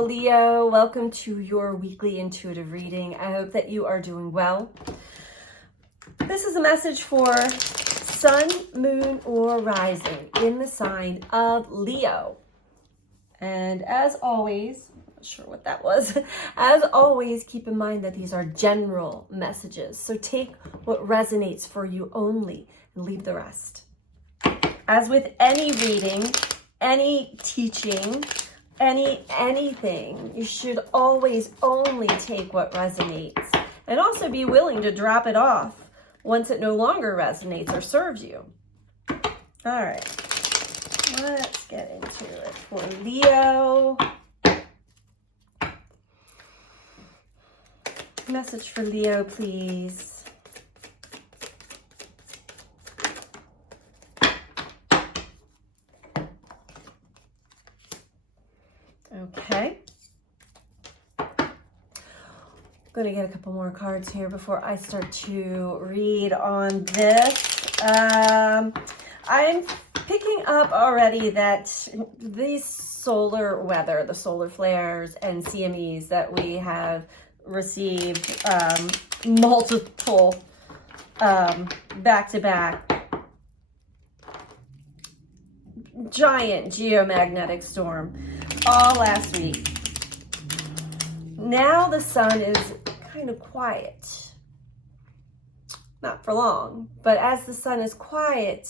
Hello, Leo. Welcome to your weekly intuitive reading. I hope that you are doing well. This is a message for sun, moon, or rising in the sign of Leo. And as always, I'm not sure what that was. As always, keep in mind that these are general messages. So take what resonates for you only and leave the rest. As with any reading, any teaching, anything, you should always only take what resonates and also be willing to drop it off once it no longer resonates or serves you. All right, let's get into it for Leo. Message for Leo, please. Okay. I'm going to get a couple more cards here before I start to read on this. I'm picking up already that these solar weather, the solar flares and CMEs that we have received multiple back-to-back giant geomagnetic storm all last week. Now the sun is kind of quiet. Not for long, but as the sun is quiet,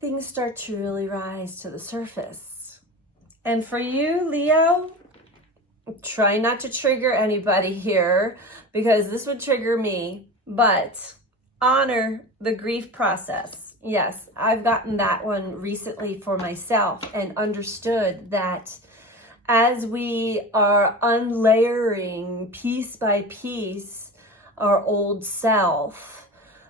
things start to really rise to the surface. And for you, Leo, try not to trigger anybody here because this would trigger me, but honor the grief process. Yes, I've gotten that one recently for myself and understood that as we are unlayering piece by piece our old self,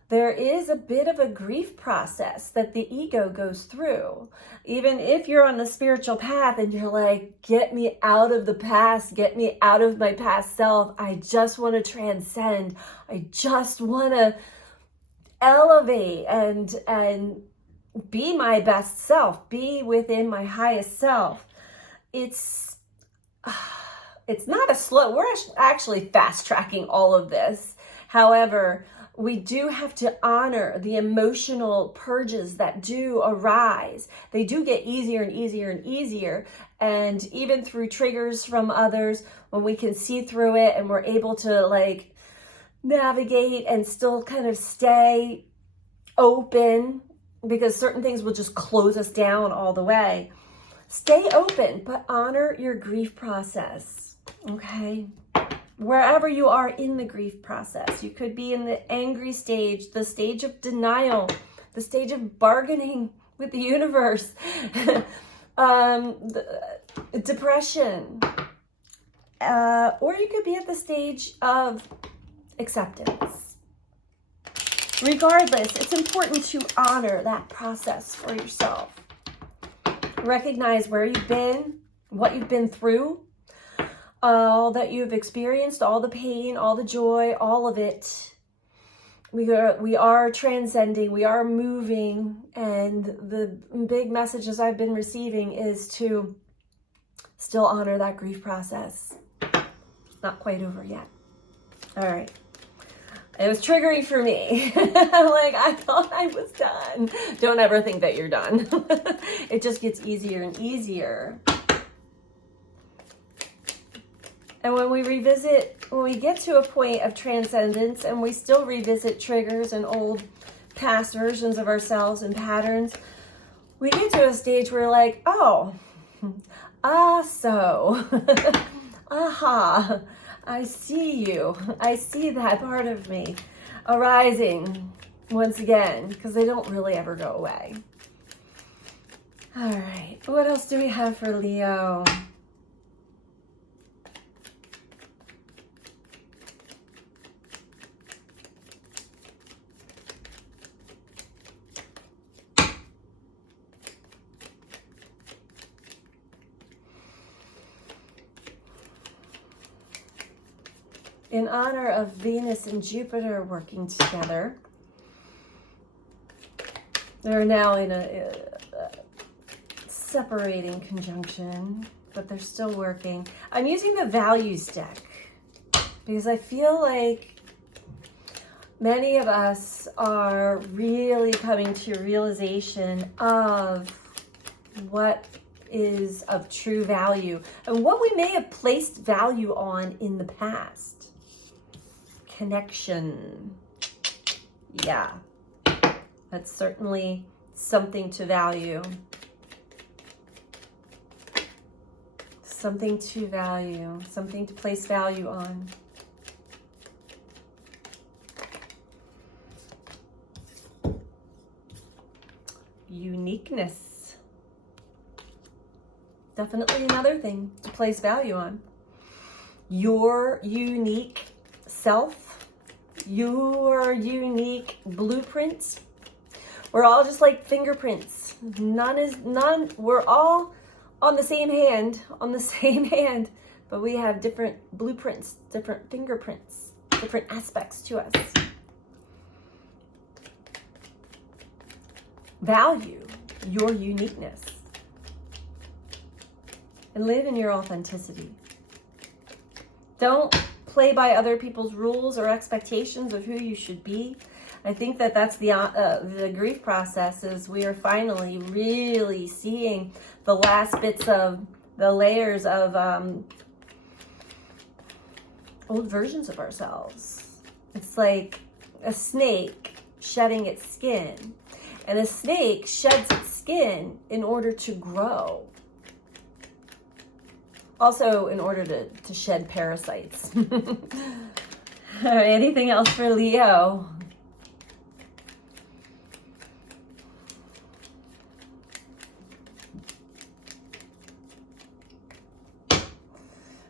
there is a bit of a grief process that the ego goes through. Even if you're on the spiritual path and you're like, get me out of the past, get me out of my past self. I just want to transcend. I just want to elevate and be my best self, be within my highest self. It's not a slow, we're actually fast tracking all of this. However, we do have to honor the emotional purges that do arise. They do get easier and easier and easier. And even through triggers from others, when we can see through it and we're able to like navigate and still kind of stay open, because certain things will just close us down all the way. Stay open, but honor your grief process, okay? Wherever you are in the grief process, you could be in the angry stage, the stage of denial, the stage of bargaining with the universe, depression, or you could be at the stage of acceptance. Regardless, it's important to honor that process for yourself. Recognize where you've been, what you've been through, all that you've experienced, all the pain, all the joy, all of it. We are transcending, we are moving, and the big messages I've been receiving is to still honor that grief process. Not quite over yet. All right. It was triggering for me. Like, I thought I was done. Don't ever think that you're done. It just gets easier and easier. And when we get to a point of transcendence and we still revisit triggers and old past versions of ourselves and patterns, we get to a stage where we're like, oh, so, aha. I see you. I see that part of me arising once again, because they don't really ever go away. All right. What else do we have for Leo? In honor of Venus and Jupiter working together, they're now in a separating conjunction. but they're still working. I'm using the values deck because I feel like many of us are really coming to a realization of what is of true value and what we may have placed value on in the past. Connection. Yeah, that's certainly something to value. Something to value, something to place value on. Uniqueness. Definitely another thing to place value on. Your unique self, your unique blueprints. We're all just like fingerprints. None, we're all on the same hand, but we have different blueprints, different fingerprints, different aspects to us. Value your uniqueness and live in your authenticity. Don't play by other people's rules or expectations of who you should be. I think that that's the grief process, is we are finally really seeing the last bits of the layers of old versions of ourselves. It's like a snake shedding its skin, and a snake sheds its skin in order to grow. Also in order to shed parasites. All right, anything else for Leo?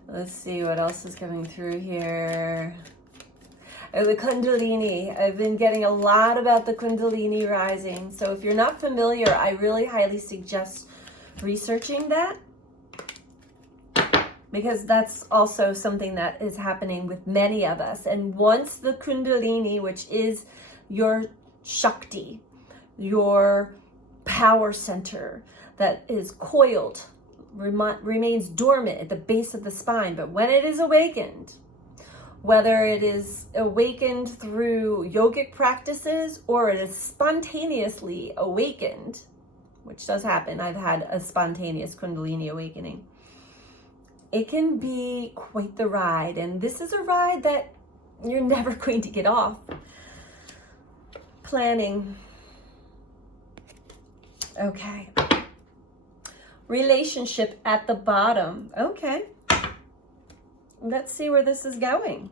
Let's see what else is coming through here. The Kundalini. I've been getting a lot about the Kundalini rising. So if you're not familiar, I really highly suggest researching that, because that's also something that is happening with many of us. And once the Kundalini, which is your Shakti, your power center that is coiled, remains dormant at the base of the spine, but when it is awakened, whether it is awakened through yogic practices or it is spontaneously awakened, which does happen. I've had a spontaneous Kundalini awakening. It can be quite the ride, and this is a ride that you're never going to get off. Planning. Okay. Relationship at the bottom. Okay. Let's see where this is going.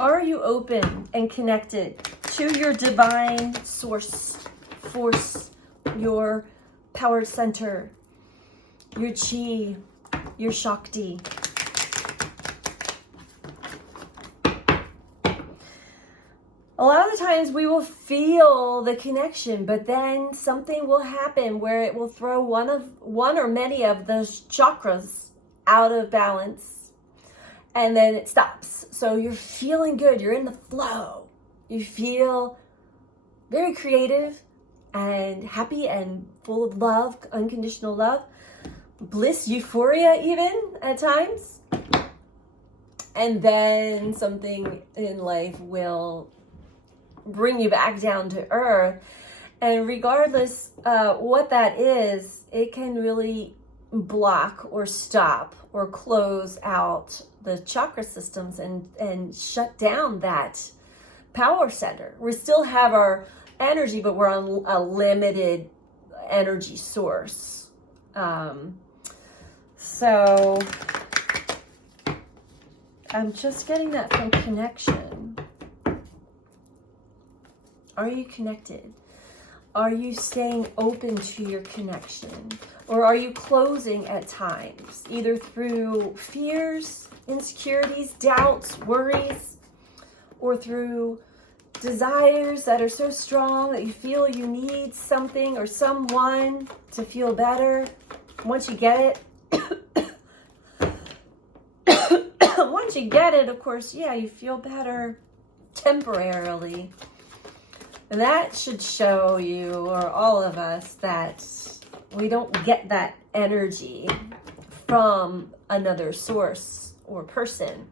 Are you open and connected to your divine source, force, your power center, your chi, your Shakti? A lot of the times we will feel the connection, but then something will happen where it will throw one or many of those chakras out of balance, and then it stops. So you're feeling good, you're in the flow, you feel very creative and happy and full of love, unconditional love, bliss, euphoria even at times. And then something in life will bring you back down to earth. And regardless what that is, it can really block or stop or close out the chakra systems and shut down that power center. We still have our energy, but we're on a limited energy source. So I'm just getting that from connection. Are you connected? Are you staying open to your connection? Or are you closing at times, either through fears, insecurities, doubts, worries, or through desires that are so strong that you feel you need something or someone to feel better? Once you get it, once you get it, of course, yeah, you feel better temporarily. And that should show you, or all of us, that we don't get that energy from another source or person.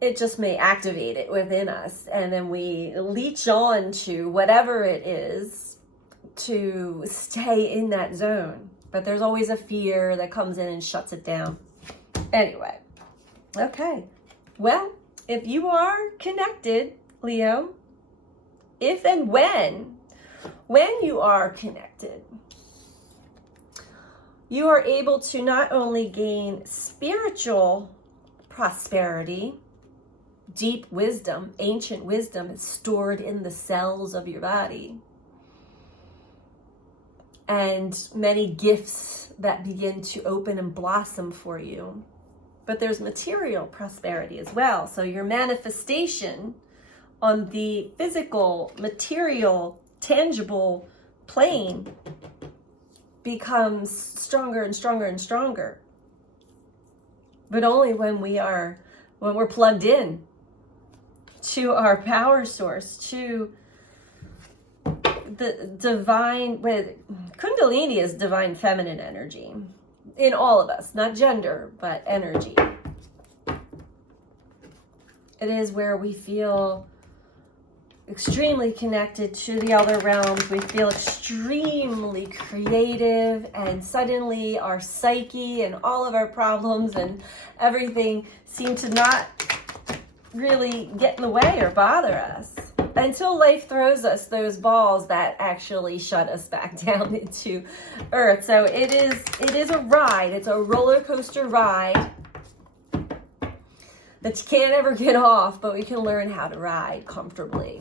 It just may activate it within us, and then we leech on to whatever it is to stay in that zone. But there's always a fear that comes in and shuts it down. Anyway, okay. Well, if you are connected, Leo, if and when you are connected, you are able to not only gain spiritual prosperity, deep wisdom, ancient wisdom is stored in the cells of your body, and many gifts that begin to open and blossom for you. But there's material prosperity as well. So your manifestation on the physical, material, tangible plane becomes stronger and stronger and stronger. But only when we're plugged in to our power source, to the divine. With Kundalini is divine feminine energy in all of us, not gender, but energy. It is where we feel extremely connected to the other realms. We feel extremely creative, and suddenly our psyche and all of our problems and everything seem to not really get in the way or bother us until life throws us those balls that actually shut us back down into earth. So it is a ride. It's a roller coaster ride that you can't ever get off, but we can learn how to ride comfortably.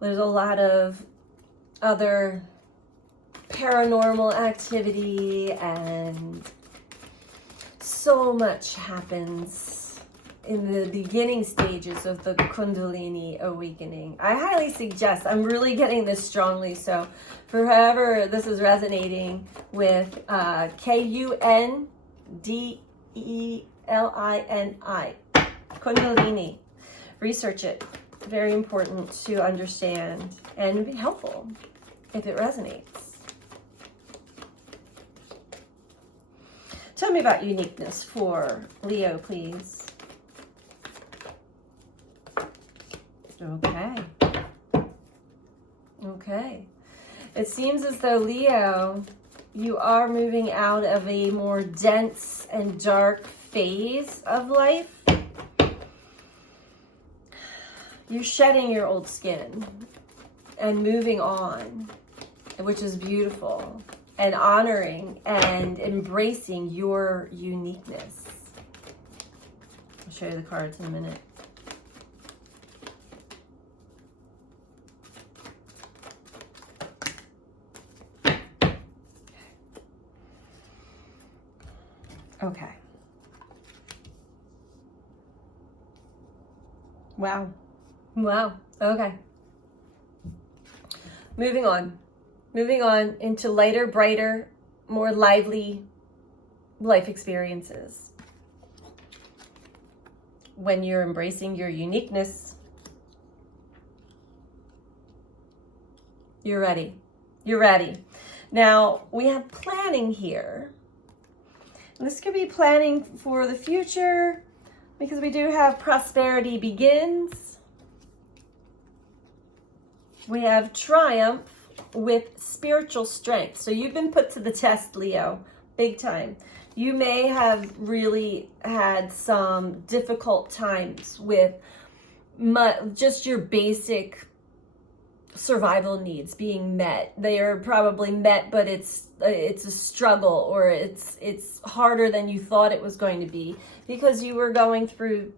There's a lot of other paranormal activity, and so much happens in the beginning stages of the Kundalini awakening. I highly suggest, I'm really getting this strongly, so for whoever this is resonating with, Kundalini, Kundalini. Research it. Very important to understand and be helpful if it resonates. Tell me about uniqueness for Leo, please. Okay. It seems as though, Leo, you are moving out of a more dense and dark phase of life. You're shedding your old skin and moving on, which is beautiful, and honoring and embracing your uniqueness. I'll show you the cards in a minute. Okay. Wow. Okay. Moving on into lighter, brighter, more lively life experiences. When you're embracing your uniqueness, you're ready. Now, we have planning here. And this could be planning for the future, because we do have prosperity begins. We have triumph with spiritual strength. So you've been put to the test, Leo, big time. You may have really had some difficult times with just your basic survival needs being met. They are probably met, but it's a struggle, or it's harder than you thought it was going to be, because you were going through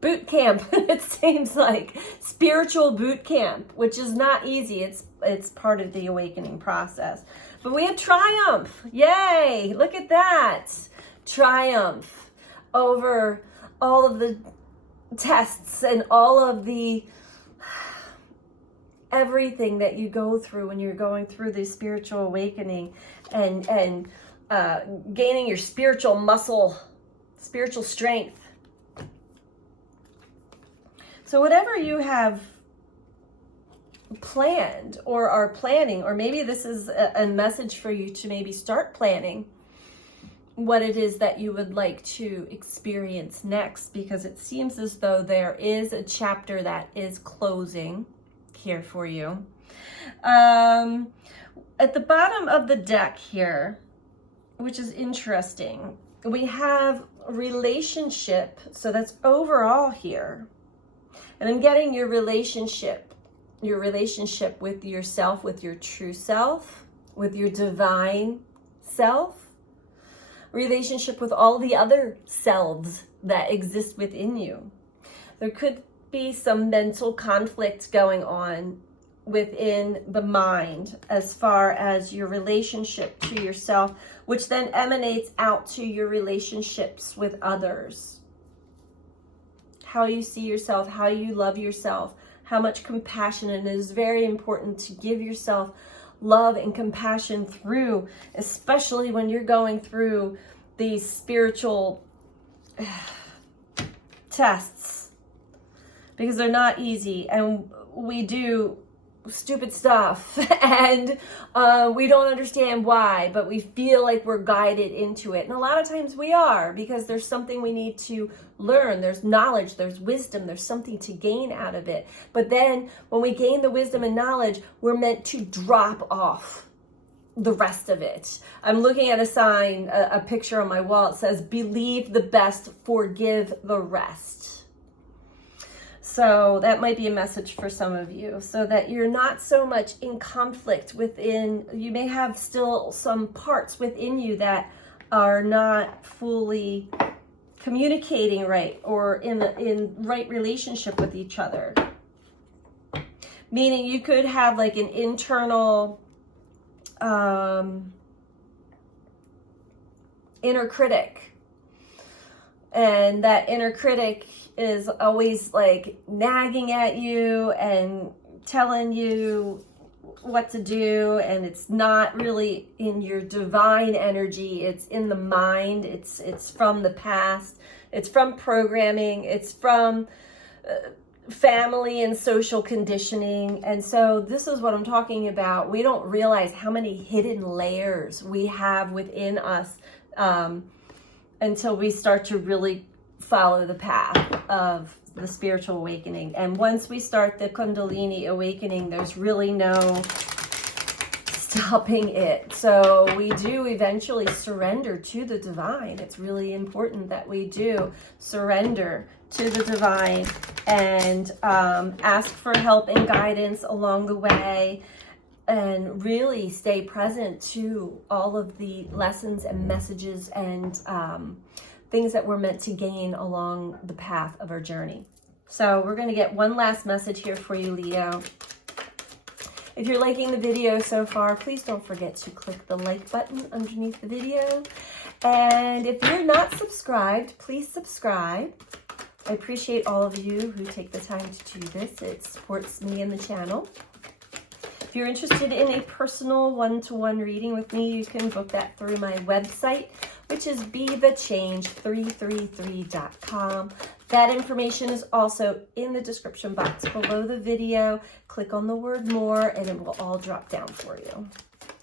boot camp. It seems like spiritual boot camp, which is not easy. It's part of the awakening process. But we have triumph. Yay! Look at that. Triumph over all of the tests and all of the everything that you go through when you're going through this spiritual awakening and gaining your spiritual muscle, spiritual strength. So whatever you have planned or are planning, or maybe this is a message for you to maybe start planning what it is that you would like to experience next, because it seems as though there is a chapter that is closing here for you. At the bottom of the deck here, which is interesting, we have relationship. So that's overall here. And I'm getting your relationship with yourself, with your true self, with your divine self, relationship with all the other selves that exist within you. There could be some mental conflict going on within the mind as far as your relationship to yourself, which then emanates out to your relationships with others. How you see yourself, how you love yourself, how much compassion. And it is very important to give yourself love and compassion through, especially when you're going through these spiritual tests, because they're not easy, and we do stupid stuff and we don't understand why, but we feel like we're guided into it. And a lot of times we are, because there's something we need to learn. There's knowledge, there's wisdom, there's something to gain out of it. But then when we gain the wisdom and knowledge, we're meant to drop off the rest of it. I'm looking at a sign, a picture on my wall. It says, believe the best, forgive the rest. So that might be a message for some of you, so that you're not so much in conflict within. You may have still some parts within you that are not fully communicating right, or in right relationship with each other. Meaning you could have like an internal inner critic, and that inner critic is always like nagging at you and telling you what to do, and it's not really in your divine energy. It's in the mind. It's from the past. It's from programming. It's from family and social conditioning. And so this is what I'm talking about. We don't realize how many hidden layers we have within us until we start to really follow the path of the spiritual awakening. And once we start the Kundalini awakening, there's really no stopping it. So we do eventually surrender to the divine. It's really important that we do surrender to the divine and ask for help and guidance along the way, and really stay present to all of the lessons and messages and things that we're meant to gain along the path of our journey. So we're going to get one last message here for you, Leo. If you're liking the video so far, please don't forget to click the like button underneath the video. And if you're not subscribed, please subscribe. I appreciate all of you who take the time to do this. It supports me and the channel. If you're interested in a personal one-to-one reading with me, you can book that through my website, which is BeTheChange333.com. That information is also in the description box below the video. Click on the word more and it will all drop down for you.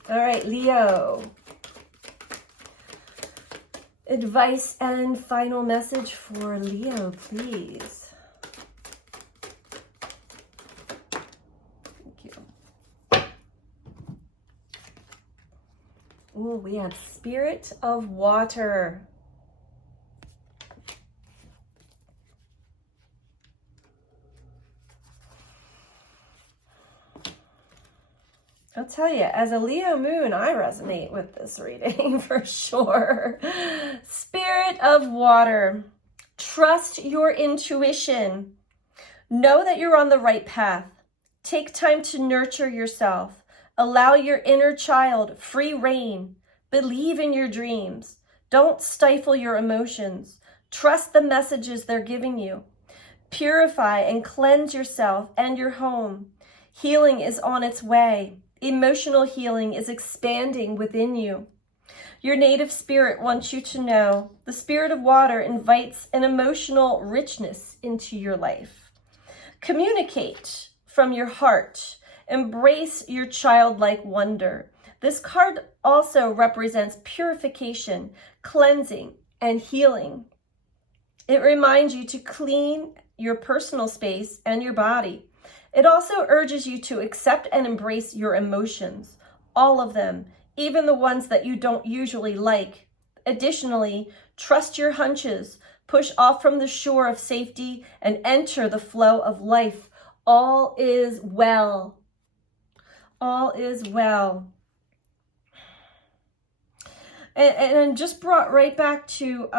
All right, Leo. Advice and final message for Leo, please. Thank you. Ooh, we have Spirit of Water. I'll tell you, as a Leo moon, I resonate with this reading for sure. Spirit of Water, trust your intuition. Know that you're on the right path. Take time to nurture yourself. Allow your inner child free rein. Believe in your dreams. Don't stifle your emotions. Trust the messages they're giving you. Purify and cleanse yourself and your home. Healing is on its way. Emotional healing is expanding within you. Your native spirit wants you to know the spirit of water invites an emotional richness into your life. Communicate from your heart. Embrace your childlike wonder. This card also represents purification, cleansing, and healing. It reminds you to clean your personal space and your body. It also urges you to accept and embrace your emotions, all of them, even the ones that you don't usually like. Additionally, trust your hunches, push off from the shore of safety, and enter the flow of life. All is well. All is well. And I'm just brought right back to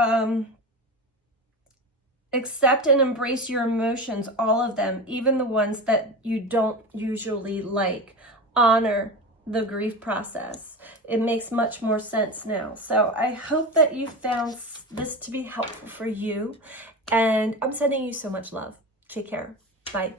accept and embrace your emotions, all of them, even the ones that you don't usually like. Honor the grief process. It makes much more sense now. So I hope that you found this to be helpful for you. And I'm sending you so much love. Take care. Bye.